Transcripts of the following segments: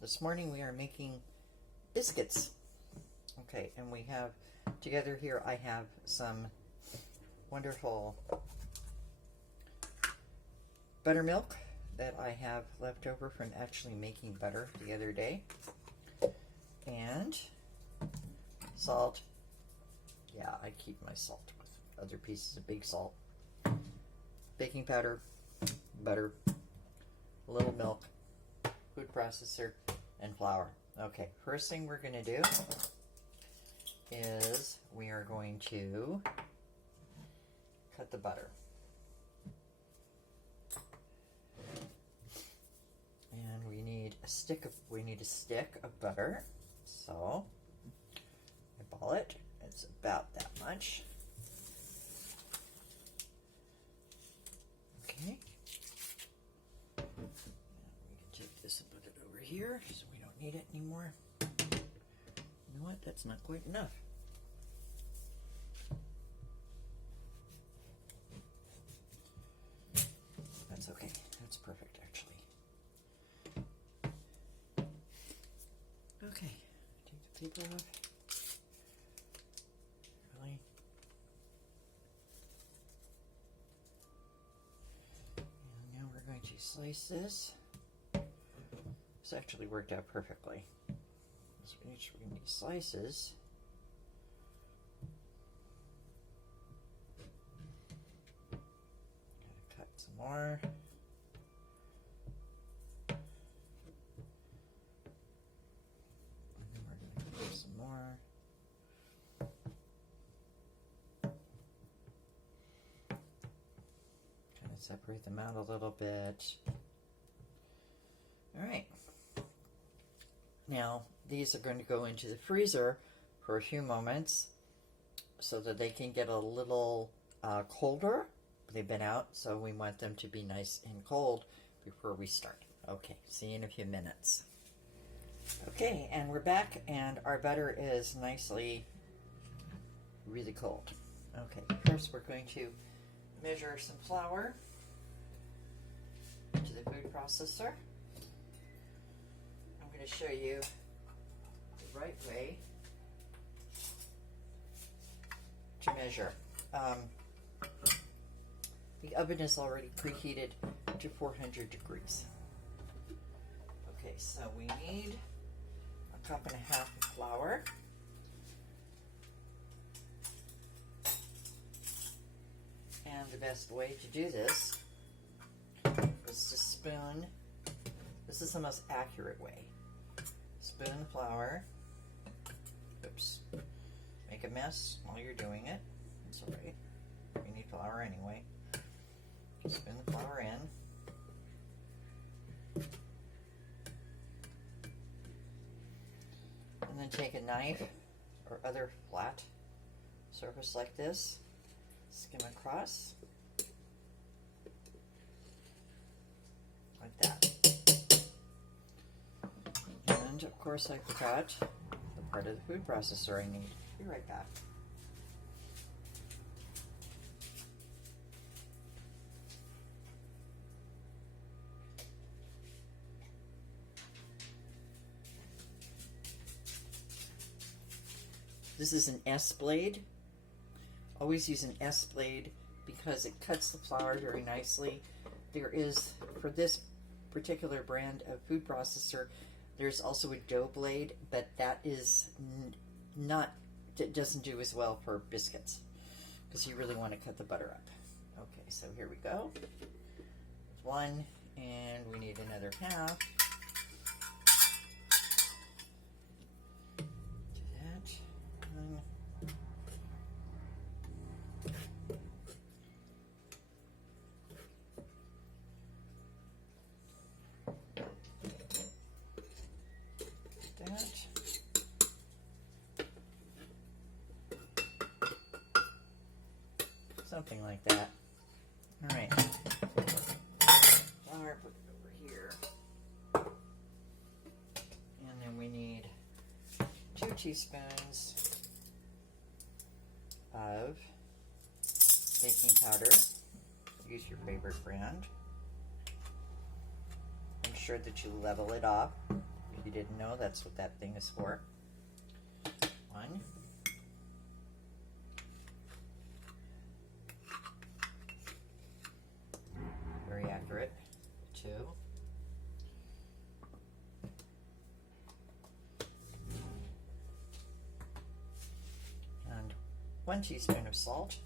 This morning we are making biscuits. Okay, and we have together here, I have some wonderful buttermilk that I have left over from actually making butter the other day. And salt. Yeah, I keep my salt with other pieces of big salt. Baking powder, butter, a little milk, food processor, and flour. Okay, first thing we're going to do is we are going to cut the butter. And we need a stick of butter. So I ball it. It's about that much. Okay. And we can take this and put it over here so we don't need it anymore. You know what? That's not quite enough. That's okay. That's perfect, actually. Okay. Take the paper off. Really? And now we're going to slice this. This actually worked out perfectly. So each one of these slices. Gotta cut some more. And then we're gonna cut some more. Kind of separate them out a little bit. All right. Now, these are going to go into the freezer for a few moments so that they can get a little colder. They've been out, so we want them to be nice and cold before we start. Okay, see you in a few minutes. Okay, and we're back, and our butter is nicely, really cold. Okay, first we're going to measure some flour into the food processor. I'm going to show you the right way to measure. The oven is already preheated to 400 degrees. Okay, so we need a cup and a half of flour. And the best way to do this is to spoon. This is the most accurate way. Spoon the flour. Oops. Make a mess while you're doing it. It's alright. You need flour anyway. Spoon the flour in. And then take a knife or other flat surface like this. Skim across. Like that. And of course I forgot the part of the food processor I need. Be right back. This is an S blade. Always use an S blade because it cuts the flour very nicely. There is, for this particular brand of food processor, there's also a dough blade, but that is not, it doesn't do as well for biscuits because you really want to cut the butter up. Okay, so here we go. One, and we need another half. Something like that. All right. Flour, put it over here. And then we need 2 teaspoons of baking powder. Use your favorite brand. Make sure that you level it off. you didn't know, that's what that thing is for. 1. Very accurate. 2. And 1 teaspoon of salt.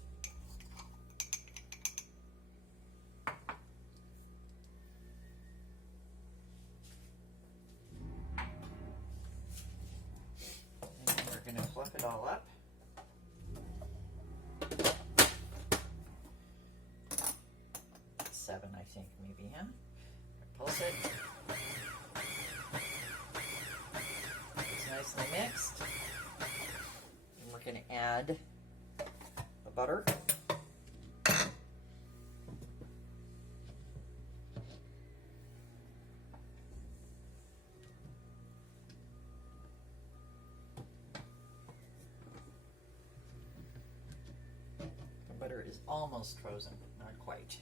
And we're going to fluff it all up. Seven, I think, maybe, huh? Pulse it. It's nicely mixed. And we're going to add the butter. The butter is almost frozen, not quite.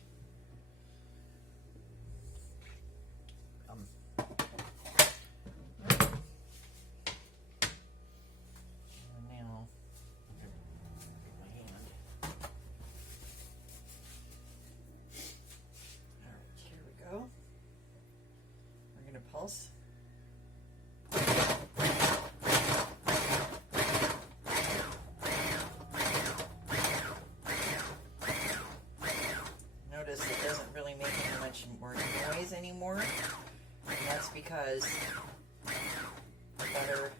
Pulse. Notice it doesn't really make any much more noise anymore, and that's because the butter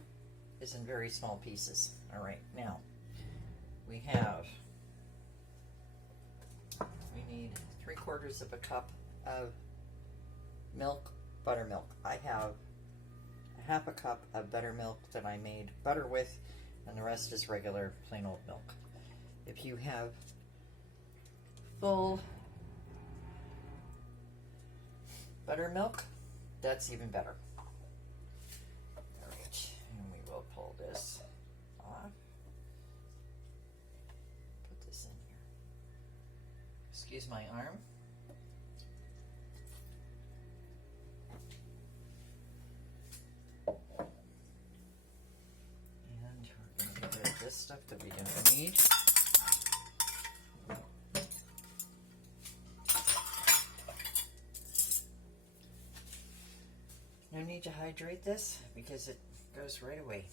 is in very small pieces. All right, now we need 3/4 of a cup of milk. Buttermilk. I have 1/2 cup of buttermilk that I made butter with, and the rest is regular plain old milk. If you have full buttermilk, that's even better. All right, and we will pull this off. Put this in here. Excuse my arm. This stuff that we don't need. No need to hydrate this because it goes right away.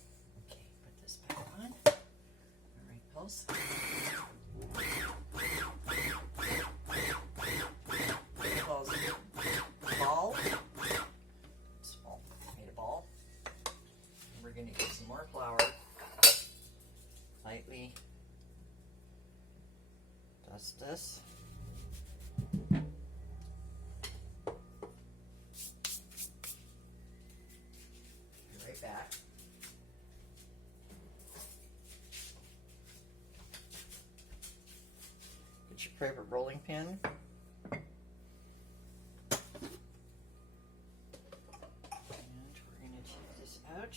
Okay, put this back on. All right, pulse. Ball. Small. Made a ball. And we're going to get some more flour. Lightly dust this. Be right back. Get your favorite rolling pin. And we're going to take this out.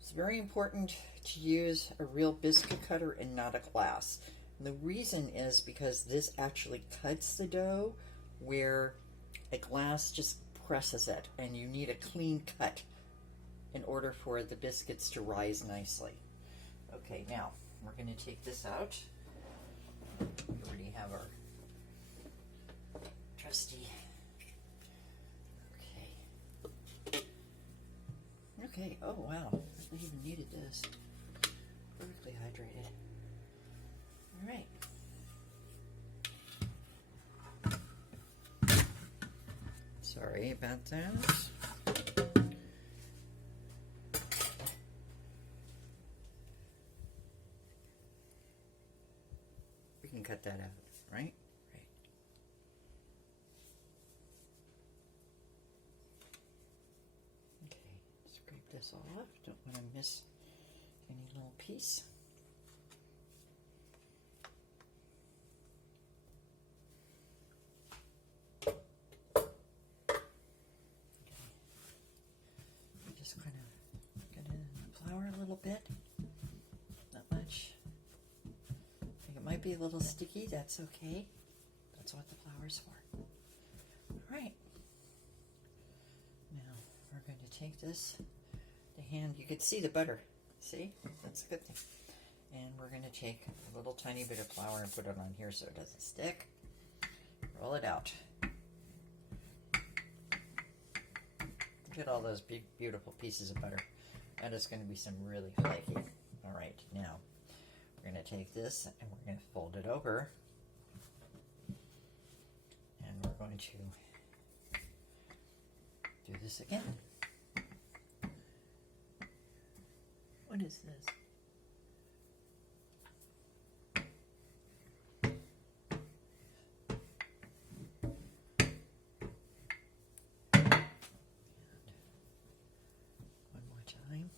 It's very important to use a real biscuit cutter and not a glass. And the reason is because this actually cuts the dough where a glass just presses it, and you need a clean cut in order for the biscuits to rise nicely. Okay, now we're going to take this out. We already have our trusty. Okay, oh wow, I even needed this. Perfectly hydrated. Alright. Sorry about that. We can cut that out, right? This off. Don't want to miss any little piece. just kind of get it in the flour a little bit. Not much. I think it might be a little sticky. That's okay. That's what the flour's for. All right. Now we're going to take this. The hand, you can see the butter. See? That's a good thing. And we're going to take a little tiny bit of flour and put it on here so it doesn't stick. Roll it out. Look at all those big, beautiful pieces of butter. That is going to be some really flaky. All right, now we're going to take this and we're going to fold it over. And we're going to do this again. What is this? One more time.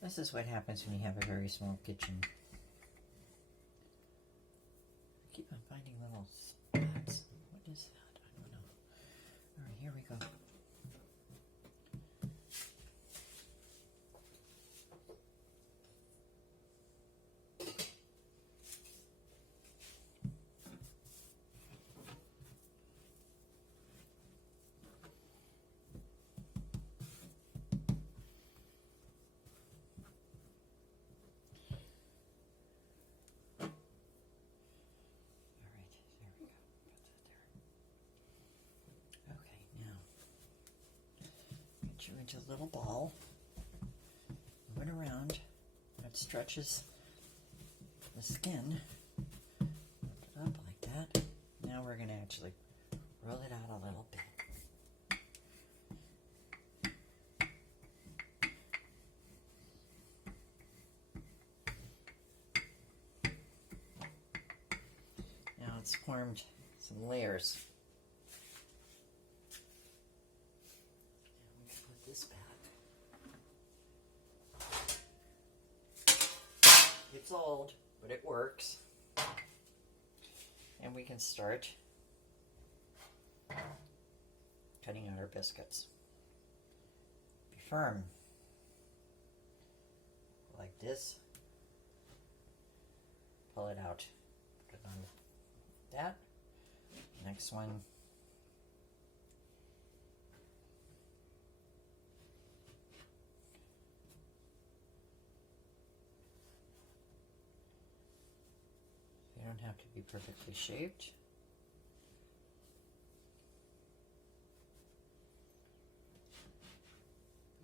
This is what happens when you have a very small kitchen. I keep on finding little spots. What is that? I don't know. All right, here we go. Into a little ball, move it around, that stretches the skin, lift it up like that. Now we're going to actually roll it out a little bit. Now it's formed some layers. This back. It's old, but it works. And we can start cutting out our biscuits. Be firm. Like this. Pull it out. Put it on that. Next one. Don't have to be perfectly shaped.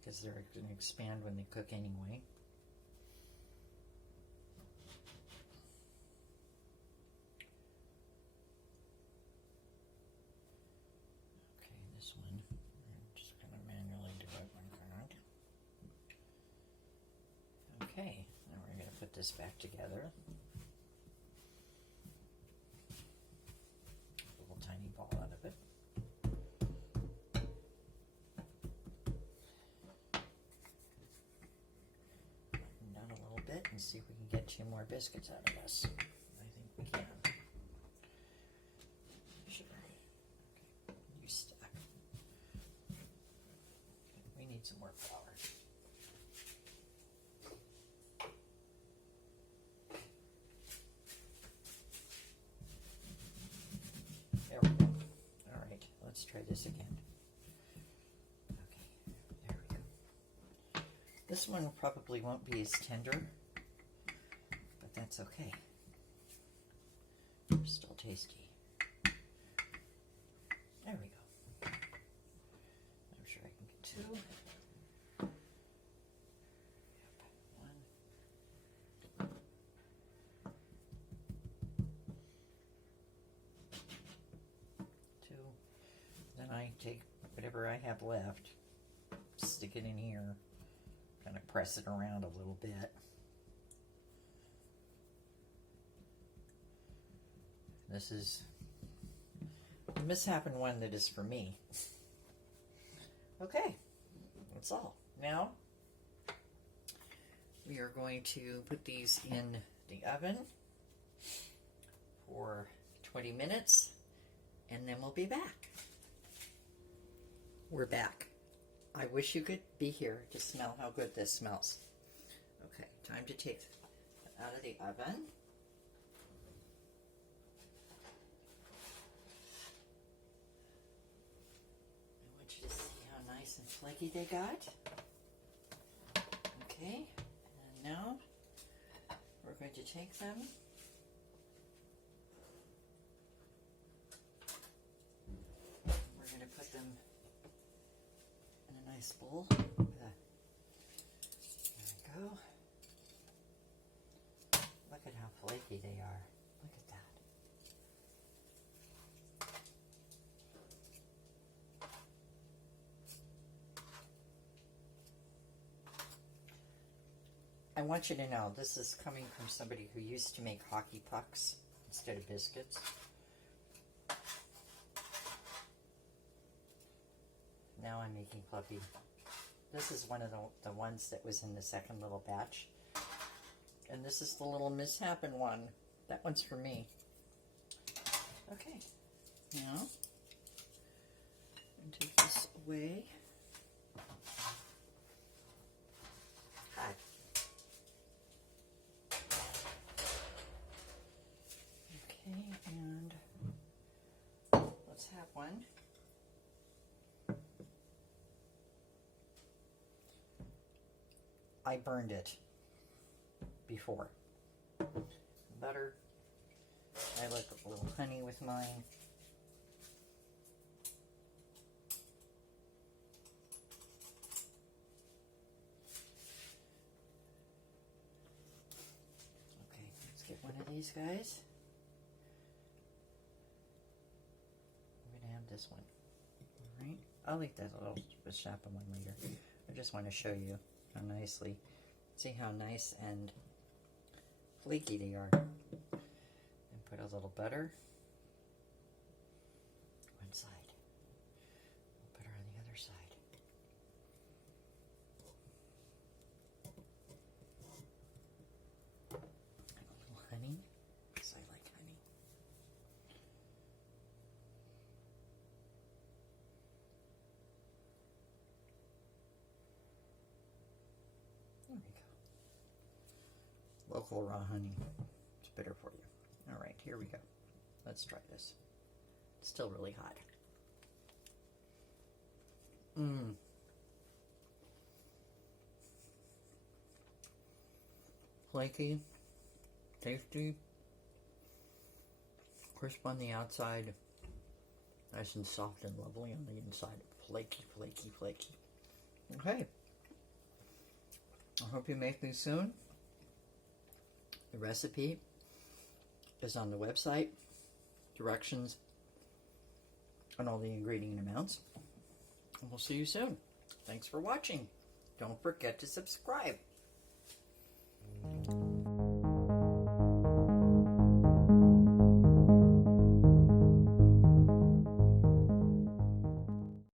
Because they're going to expand when they cook anyway. Okay, this one, I'm just going to manually do it one card. Okay, now we're going to put this back together. Tiny ball out of it. Button down a little bit and see if we can get 2 more biscuits out of this. I think we can. Sure. Okay, you stack. We need some more flour. There we go. All right, let's try this again. Okay, there we go. This one probably won't be as tender, but that's okay. They're still tasty. There we go. I'm sure I can get 2. Yep, 1. Then I take whatever I have left, stick it in here, kind of press it around a little bit. This is misshapen one that is for me. Okay, that's all. Now, we are going to put these in the oven for 20 minutes, and then we'll be back. We're back. I wish you could be here to smell how good this smells. Okay, time to take it out of the oven. I want you to see how nice and flaky they got. Okay, and now we're going to take them we're going to put them in a nice bowl. There we go. Look at how flaky they are. Look at that. I want you to know this is coming from somebody who used to make hockey pucks instead of biscuits. Now I'm making fluffy. This is one of the ones that was in the second little batch. And this is the little misshapen one. That one's for me. Okay. Now, I'm going to take this away. Hi. Okay, and let's have one. I burned it before. Butter. I like a little honey with mine. Okay, let's get one of these guys. I'm going to have this one. Alright, I'll eat that little misshapen one later. I just want to show you how nicely, see how nice and flaky they are. And put a little butter one side. Butter on the other side. And a little honey, because I like honey. There we go. Local raw honey. It's better for you. All right, here we go. Let's try this. It's still really hot. Flaky, tasty, crisp on the outside, nice and soft and lovely on the inside. Flaky, flaky, flaky. Okay. I hope you make these soon. The recipe is on the website, directions, and all the ingredient amounts. And we'll see you soon. Thanks for watching. Don't forget to subscribe.